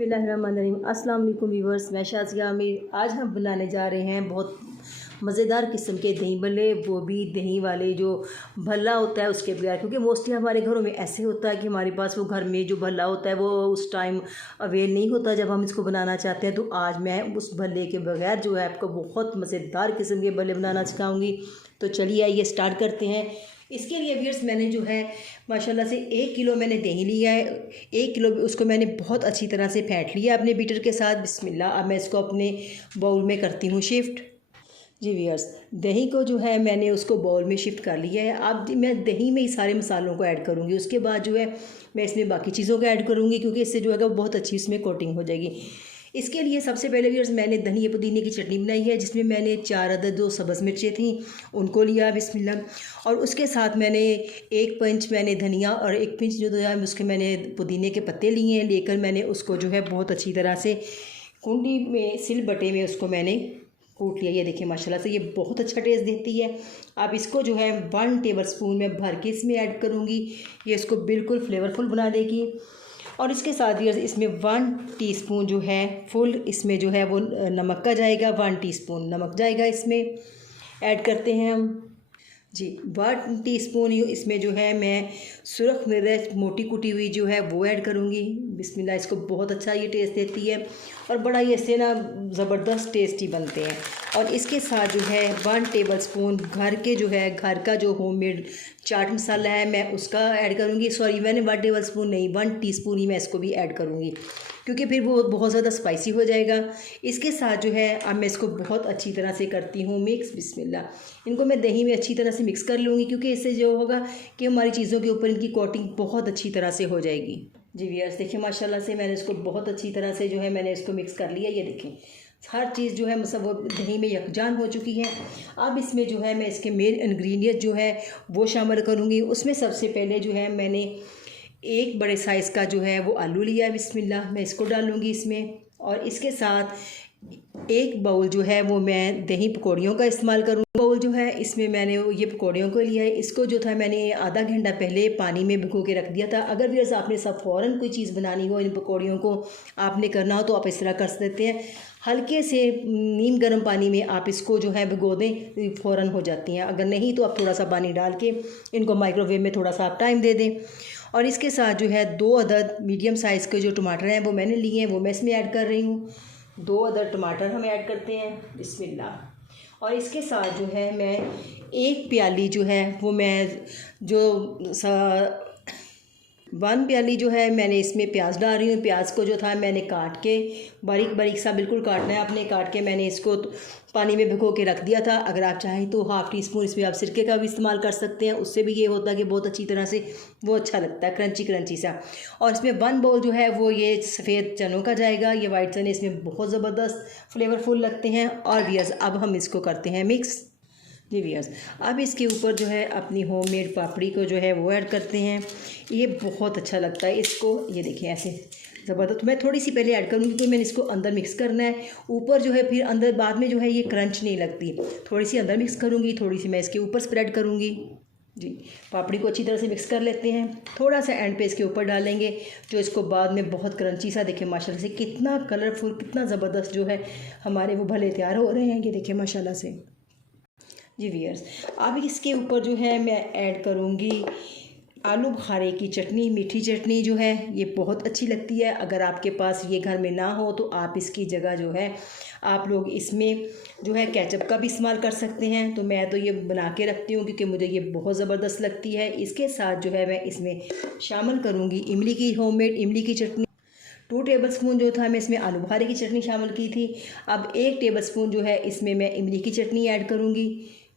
बिस्मिल्लाहिर्रहमानिर्रहीम। अस्सलाम वालेकुम व्यूअर्स, मैं शाज़िया आमिर। आज हम बनाने जा रहे हैं बहुत मज़ेदार किस्म के दही भल्ले, वो भी दही वाले जो भल्ला होता है उसके बगैर, क्योंकि मोस्टली हमारे घरों में ऐसे होता है कि हमारे पास वो घर में जो भल्ला होता है वो उस टाइम अवेल नहीं होता जब हम इसको बनाना चाहते हैं। तो आज मैं उस भल्ले के बगैर जो है आपको बहुत मज़ेदार किस्म के भल्ले बनाना सिखाऊंगी। तो चलिए आइए स्टार्ट करते हैं। इसके लिए व्यूअर्स मैंने जो है माशाल्लाह से 1 किलो मैंने दही लिया है। 1 किलो उसको मैंने बहुत अच्छी तरह से फेंट लिया अपने बीटर के साथ। बिस्मिल्लाह। अब मैं इसको अपने बाउल में करती हूँ शिफ्ट। जी व्यूअर्स, दही को जो है मैंने उसको बाउल में शिफ्ट कर लिया है। अब मैं दही में ही सारे मसालों को ऐड करूँगी। उसके बाद जो है मैं इसमें बाकी चीज़ों को ऐड करूँगी, क्योंकि इससे जो है वो बहुत अच्छी इसमें कोटिंग हो जाएगी। इसके लिए सबसे पहले व्यूअर्स मैंने धनिया पुदीने की चटनी बनाई है, जिसमें मैंने 4 अदद 2 सब्ज़ मिर्चें थी उनको लिया बिस्मिल्लाह। और उसके साथ मैंने 1 पिंच मैंने धनिया और 1 पिंच जो है उसके मैंने पुदीने के पत्ते लिए हैं। लेकर मैंने उसको जो है बहुत अच्छी तरह से कुंडी में सिल बटे में उसको मैंने कूट लिया। ये देखिए माशाल्लाह से ये बहुत अच्छा टेस्ट देती है। अब इसको जो है 1 टेबल स्पून में भर के इसमें ऐड करूँगी। ये इसको बिल्कुल फ्लेवरफुल बना देगी। और इसके साथ ही इसमें 1 टीस्पून जो है फुल इसमें जो है वो नमक का जाएगा। 1 टीस्पून नमक जाएगा इसमें ऐड करते हैं हम। जी 1 टीस्पून इसमें जो है मैं सुरख मिर्च मोटी कुटी हुई जो है वो ऐड करूँगी। बिस्मिल्लाह। इसको बहुत अच्छा ये टेस्ट देती है और बड़ा ही इससे ना ज़बरदस्त टेस्टी बनते हैं। और इसके साथ जो है 1 टेबल स्पून घर का जो होममेड चाट मसाला है मैं उसका ऐड करूँगी। सॉरी, मैंने 1 टेबल स्पून नहीं 1 टीस्पून ही मैं इसको भी ऐड करूँगी, क्योंकि फिर वो बहुत ज़्यादा स्पाइसी हो जाएगा। इसके साथ जो है अब मैं इसको बहुत अच्छी तरह से करती हूँ मिक्स। बिस्मिल्लाह। इनको मैं दही में अच्छी तरह से मिक्स कर लूँगी, क्योंकि इससे जो होगा कि हमारी चीज़ों के ऊपर इनकी कोटिंग बहुत अच्छी तरह से हो जाएगी। जी व्यूअर्स देखिए माशाल्लाह से मैंने इसको बहुत अच्छी तरह से जो है मैंने इसको मिक्स कर लिया। ये देखें हर चीज़ जो है मतलब वो दही में यकजान हो चुकी है। अब इसमें जो है मैं इसके मेन इंग्रेडिएंट जो है वो शामिल करूँगी। उसमें सबसे पहले जो है मैंने 1 बड़े साइज़ का जो है वो आलू लिया है। बिस्मिल्लाह। मैं इसको डालूँगी इसमें। और इसके साथ 1 बाउल जो है वो मैं दही पकौड़ियों का इस्तेमाल करूँगी। बाउल जो है इसमें मैंने ये पकौड़ियों को लिया है। इसको जो था मैंने आधा घंटा पहले पानी में भिगो के रख दिया था। अगर भी ऐसा आपने सब फ़ौरन कोई चीज़ बनानी हो, इन पकौड़ियों को आपने करना हो तो आप इस तरह कर सकते हैं। हल्के से नीम गर्म पानी में आप इसको जो है भिगो दें, फ़ौरन हो जाती हैं। अगर नहीं तो आप थोड़ा सा पानी डाल के इनको माइक्रोवेव में थोड़ा सा आप टाइम दे दें। और इसके साथ जो है 2 अदद मीडियम साइज़ के जो टमाटर हैं वो मैंने लिए हैं, वो मैं इसमें ऐड कर रही हूँ। 2 अदद टमाटर हम ऐड करते हैं। बिस्मिल्लाह। और इसके साथ जो है मैं 1 प्याली जो है वो मैं 1 प्याली जो है मैंने इसमें प्याज डाल रही हूँ। प्याज को जो था मैंने काट के बारीक बारीक सा बिल्कुल काटना है आपने। काट के मैंने इसको पानी में भिगो के रख दिया था। अगर आप चाहें तो 1/2 टीस्पून इसमें आप सिरके का भी इस्तेमाल कर सकते हैं। उससे भी ये होता है कि बहुत अच्छी तरह से वो अच्छा लगता है, क्रंची क्रंची सा। और इसमें 1 बाउल जो है वो ये सफ़ेद चनों का जाएगा। ये वाइट चने इसमें बहुत ज़बरदस्त फ्लेवरफुल लगते हैं। और व्यूअर्स अब हम इसको करते हैं मिक्स। जी व्यूअर्स, अब इसके ऊपर जो है अपनी होममेड पापड़ी को जो है वो ऐड करते हैं। ये बहुत अच्छा लगता है इसको। ये देखिए ऐसे ज़बरदस्त। मैं थोड़ी सी पहले ऐड करूँगी, क्योंकि मैंने इसको अंदर मिक्स करना है। ऊपर जो है फिर अंदर बाद में जो है ये क्रंच नहीं लगती। थोड़ी सी अंदर मिक्स करूँगी, थोड़ी सी मैं इसके ऊपर स्प्रेड करूँगी। जी पापड़ी को अच्छी तरह से मिक्स कर लेते हैं। थोड़ा सा एंड पे इसके ऊपर डालेंगे जो इसको बाद में बहुत क्रंची सा। देखिए माशाल्लाह से कितना कलरफुल, कितना ज़बरदस्त जो है हमारे वो भले तैयार हो रहे हैं। ये देखिए माशाल्लाह से। जी व्यूअर्स, अब इसके ऊपर जो है मैं ऐड करूँगी आलू बुखारे की चटनी। मीठी चटनी जो है ये बहुत अच्छी लगती है। अगर आपके पास ये घर में ना हो तो आप इसकी जगह जो है आप लोग इसमें जो है केचप का भी इस्तेमाल कर सकते हैं। तो मैं तो ये बना के रखती हूँ, क्योंकि मुझे ये बहुत ज़बरदस्त लगती है। इसके साथ जो है मैं इसमें शामिल करूँगी इमली की होममेड इमली की चटनी। 2 टेबल स्पून जो था मैं इसमें आलू बुखारे की चटनी शामिल की थी। अब 1 टेबल स्पून जो है इसमें मैं इमली की चटनी ऐड करूँगी।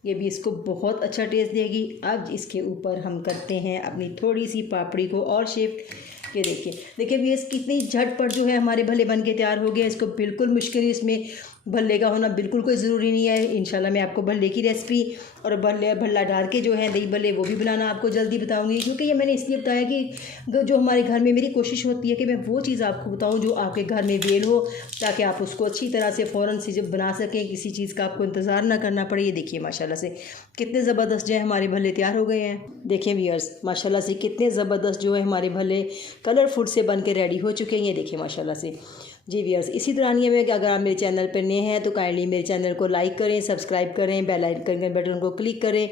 ये भी इसको बहुत अच्छा टेस्ट देगी। अब इसके ऊपर हम करते हैं अपनी थोड़ी सी पापड़ी को और शिफ्ट। ये देखिए भी कितनी झटपट जो है हमारे भले बन के तैयार हो गया। इसको बिल्कुल मुश्किल इसमें भल्ले का होना बिल्कुल कोई ज़रूरी नहीं है। इंशाल्लाह मैं आपको भल्ले की रेसिपी और भल्ला डाल के जो है दही भल्ले वो भी बनाना आपको जल्दी बताऊंगी, क्योंकि ये मैंने इसलिए बताया कि जो हमारे घर में मेरी कोशिश होती है कि मैं वो चीज़ आपको बताऊं जो आपके घर में अवेल हो, ताकि आप उसको अच्छी तरह से फ़ौरन से जब बना सकें, किसी चीज़ का आपको इंतज़ार ना करना पड़े। ये देखिए माशाल्लाह से कितने ज़बरदस्त जो है हमारे भल्ले तैयार हो गए हैं। देखिए व्यूअर्स माशाल्लाह से कितने ज़बरदस्त जो है हमारे भल्ले कलरफुल से बन के रेडी हो चुके हैं। ये देखिए माशाल्लाह से। जी व्यूअर्स, इसी तरह नहीं है कि अगर आप मेरे चैनल पर नए हैं तो काइंडली मेरे चैनल को लाइक करें, सब्सक्राइब करें, बेल आइकन के बटन को क्लिक करें,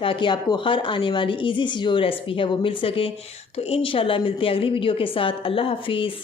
ताकि आपको हर आने वाली इजी सी जो रेसिपी है वो मिल सके। तो इंशाल्लाह मिलते हैं अगली वीडियो के साथ। अल्लाह हाफिज़।